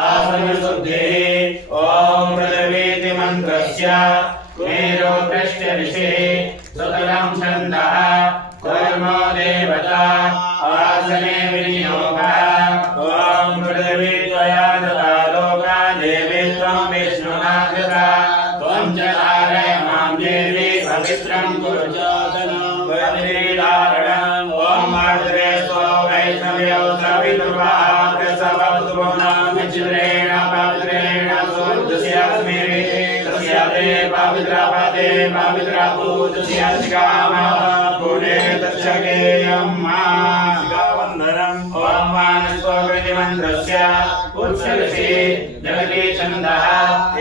शुद्धिः ॐ पृथिवीति मन्त्रस्य मेरो पृष्ठऋषिः सुतलं छन्दः कर्मो देवता आसने विनियोगः ॐ पृथिवी त्वया दता लोका देवी त्वं विष्णुना कृता त्वं च धारय मां देवी पवित्रं कुरु चासनं वैरीधारणम् ॐ मार्द्रे स्व वैष्णव्यौ सवितुर्वाः चित्रेण पवित्रेण सोदस्यास्मि तस्याते पवित्रपदे पवित्रभूतस्यास्कामः पुणे तच्छकेयं मावन्दनम् ॐ मानस्वकृतिमन्त्रस्य उत्सर्षि जगति छन्दः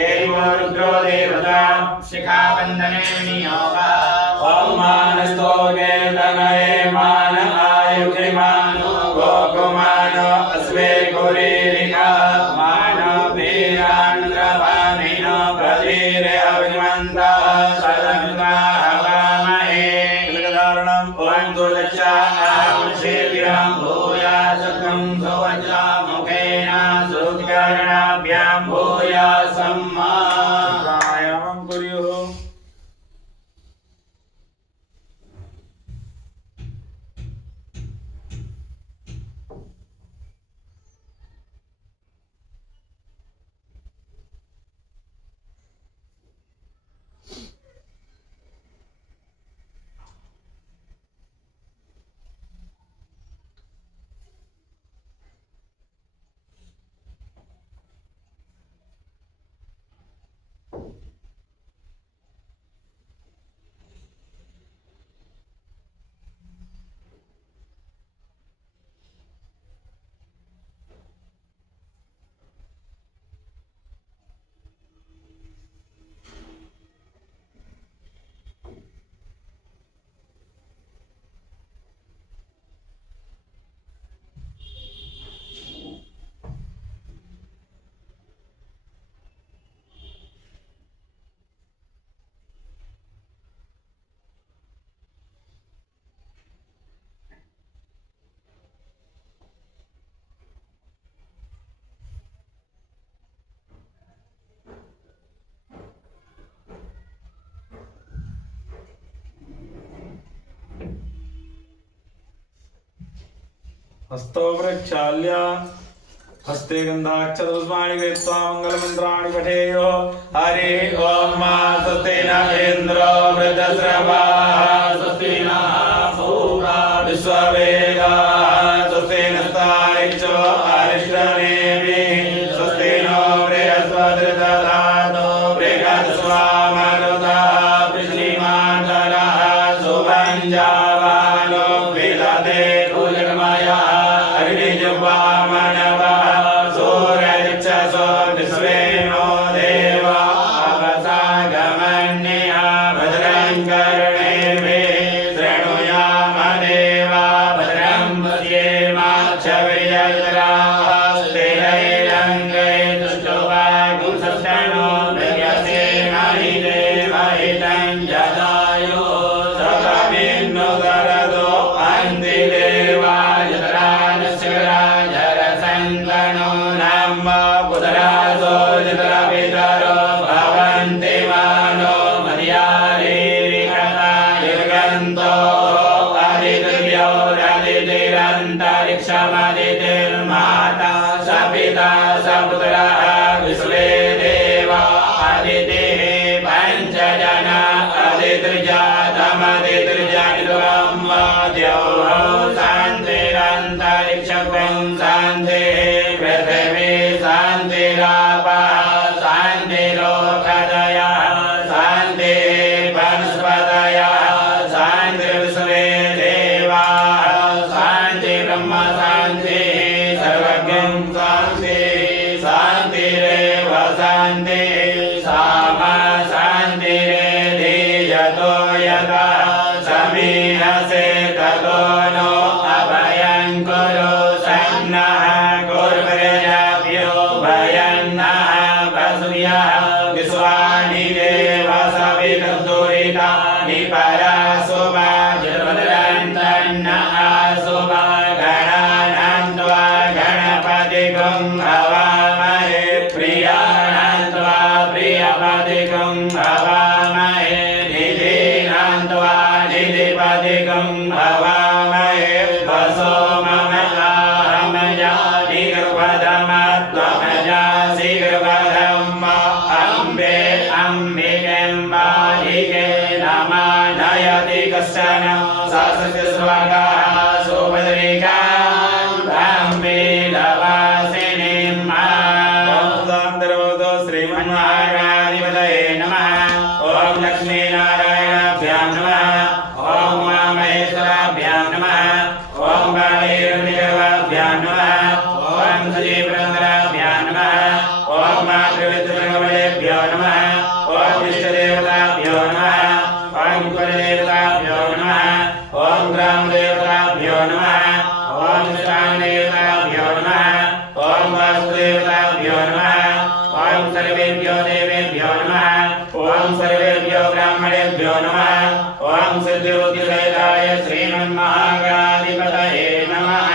एवो रुद्रो देवता शिखाबन्धने विनियोगः ॐ मानस्तोगे तनये मान आयुक्रिमानो गोकुमानो अस्वे गोरे हस्तो प्रक्षाल्य हस्ते गन्धाक्षतपुष्पाणि कृत्वा मङ्गलमन्त्राणि पठेयो हरि ओम स्वस्ति न इन्द्रो वृद्धश्रवाः स्वस्ति नः पूषा विश्ववेदाः स्वस्ति नस्तारिक्षो अरिष्टनेमिः स्वस्ति नो बृहस्पतिर्दधातु बृहस्पतिर्मरुतः वृश्चिमान्तरः सुभञ्जावानो विदधे माता सपिता सपुत्रः विश्वे देवा अदितिः पञ्चजना अदितिर्जातमदितिर्जातमद्योः शान्तिरन्तरिक्षं शान्तिः पृथिवी शान्तिरापः शान्तिरोषधयः शान्तिः वनस्पतयः शान्तिर्विश्वे देवाः शान्ति ब्रह्म शान्ति शान्तिरेव शान्ति सामा शान्तिरेधि यतो यदा समीहसे ततो नो अभयं कुरु सन्नः कुर्वृजाभ्यो भयन्नः वसुयः विश्वानि देव सविदुरितानि परासुवा जलवदन्तन्नः सुवा गणानां त्वा गणपतिगं हवामहे श्रीमन्महागणाधिपतये नमः। ॐ लक्ष्मीनारायणाभ्यां नमः। ॐ उमामहेश्वराभ्यां नमः। ॐ कालीरुद्रदेवाभ्यां नमः। ॐ सजीवपुरन्दराभ्यां नमः। ॐ मातृविद्रुमबलेभ्यो नमः। ॐ इष्टदेवताभ्यो नमः। ॐ कुलदेवताभ्यो नमः। ॐ ग्रामदेवताभ्यो नमः। ॐ स्थानदेवताभ्यो नमः। ॐ वासुदेवताभ्यो नमः। ॐ सर्वेभ्यो देवेभ्यो नमः। ॐ सर्वेभ्यो ब्राह्मणेभ्यो नमः। ॐ सिद्धिबुद्धिसहिताय श्रीमन्महागणाधिपतये नमः।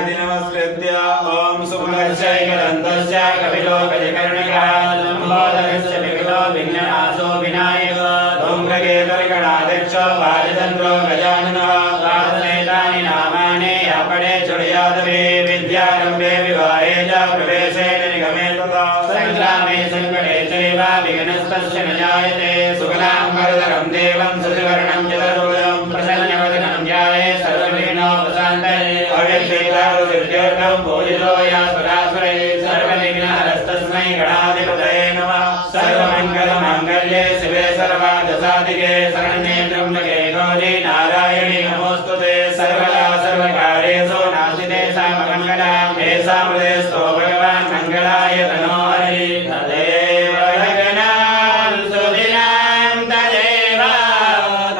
इति नमस्कृत्य ॐ सुमुखस्य एकदन्तस्य कपिलो गजकर्णिकः लम्बोदरस्य विकलो विघ्ननाशो विनायको धूम्रकेतुर्गणाध्यक्षो वाजतन्त्रो गजाननः द्वादशैतानि नामानि अपरे चुडयादवे विद्यारम्भे विवाहे च प्रवेशे निगमे तथा संग्रामे संकटे चैव विघ्नस्तस्य न जायते सुखदां वरदं देवं सुवर्णं चतुर्भुजं प्रसन्नवदनं ध्याये सर्वविघ्नोपशान्तये अव्यक्तेकारुसिद्ध्यर्थं पूजितो यासुरासुरैः सर्वविघ्नहरस्तस्मै गणाधिपतये नमः। सर्वमङ्गलमाङ्गल्ये शिवे सर्वार्थसाधिके शरण्ये त्र्यम्बके गौरी नारायणि नमोऽस्तुते। सर्वदा सर्वकार्येषु नास्ति साममङ्गलां येषां हृदयस्थो भगवान् मङ्गलाय तनो हरि। तदेव गगनां सुदिनां तदेव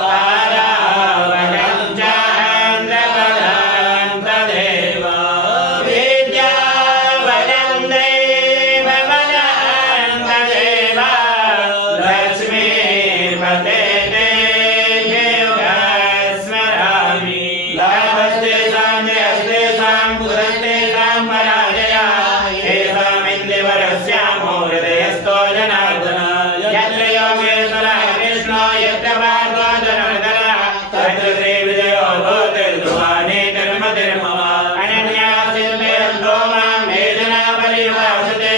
तारावनं चान्द्रपदां तदेव विद्यावनं देववनं तदेव लक्ष्मीपते स्मरामि। लाभस्तेषां जयस्तेषां पुरस्तेषां पराजया येषामिन्द्रिवरस्यामो हृदयस्थो जनार्दन। यत्र योगेश्वरः कृष्णो यत्र पार्थो जनार्दनः तत्र श्रीविजयो भूतिर्ध्रुवानि तिर्मतिर्मम। अनन्यासिद्धेन्दो मां वेदना परिभाषते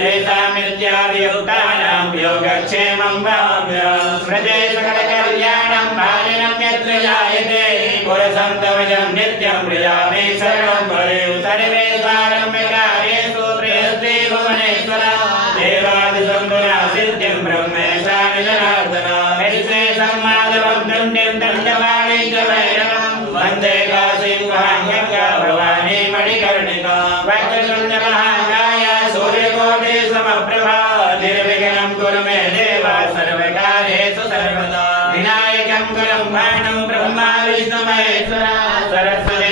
तेषामित्याभियुक्तानां योगक्षेमं वाम्यहम्। स्मृते सकलकल्याणं भाजनं यत्र जायते पुरुषं तवजं नित्यं प्रियामि शरणं वरेम। सर्वेष्वारम्भकार्येषु प्रियस्ते भुवनेश्वर देवादिशं गुणा सिद्धिं ब्रह्मेशानि जनार्दन। विश्वेशं माधवं दण्डिं दण्डपाणि च भैरवं वन्दे काशीं गङ्गा भवानी मणिकर्णिकां। वक्रतुण्डमहाकाय सूर्यकोटिसमप्रभा निर्विघ्नं कुरु मे देव सर्वकार्येषु सर्वदा। विनायकं गुरुं भाणं ब्रह्मा विष्णु महेश्वर सरस्वती